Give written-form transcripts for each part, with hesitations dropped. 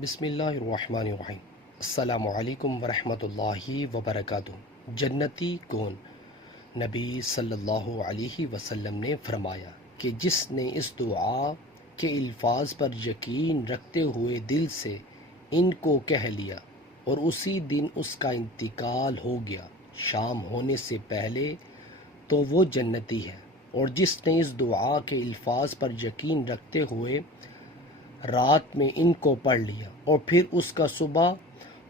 بسم اللہ الرحمن الرحیم۔ السلام علیکم ورحمۃ اللہ وبرکاتہ۔ جنتی کون؟ نبی صلی اللہ علیہ وسلم نے فرمایا کہ جس نے اس دعا کے الفاظ پر یقین رکھتے ہوئے دل سے ان کو کہہ لیا اور اسی دن اس کا انتقال ہو گیا شام ہونے سے پہلے تو وہ جنتی ہے، اور جس نے اس دعا کے الفاظ پر یقین رکھتے ہوئے رات میں ان کو پڑھ لیا اور پھر اس کا صبح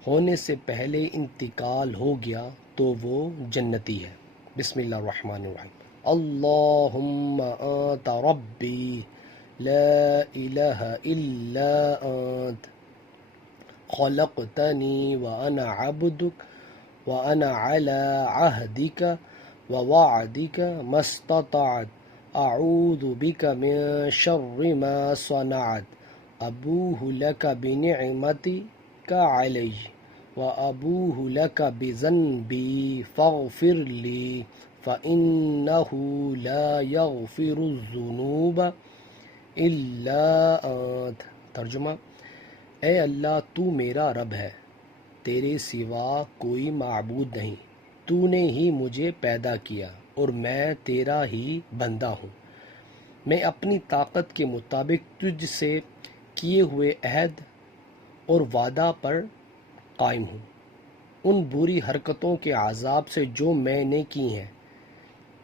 ہونے سے پہلے انتقال ہو گیا تو وہ جنتی ہے۔ بسم اللہ الرحمن الرحیم۔ اللہم انت ربی لا الہ الا انت خلقتنی وانا عبدک وانا علی عہدک ووعدک ما استطعت اعوذ بک من شر ما صنعت ابوہ لک بنعمتک علی وابوہ لک بذنبی فاغفر لی فإنہ لا یغفر الذنوب الا انت۔ ترجمہ: اے اللہ، تو میرا رب ہے، تیرے سوا کوئی معبود نہیں، تو نے ہی مجھے پیدا کیا اور میں تیرا ہی بندہ ہوں۔ میں اپنی طاقت کے مطابق تجھ سے کیے ہوئے عہد اور وعدہ پر قائم ہوں۔ ان بری حرکتوں کے عذاب سے جو میں نے کی ہیں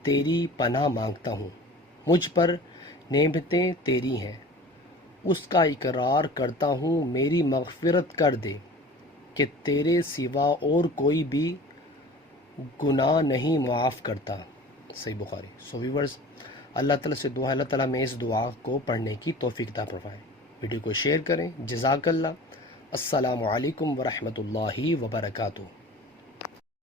تیری پناہ مانگتا ہوں۔ مجھ پر نعمتیں تیری ہیں، اس کا اقرار کرتا ہوں، میری مغفرت کر دے کہ تیرے سوا اور کوئی بھی گناہ نہیں معاف کرتا۔ صحیح بخاری۔ ویورز، اللہ تعالیٰ سے دعا ہے اللہ تعالیٰ میں اس دعا کو پڑھنے کی توفیق عطا فرمائے۔ ویڈیو کو شیئر کریں۔ جزاک اللہ۔ السلام علیکم ورحمۃ اللہ وبرکاتہ۔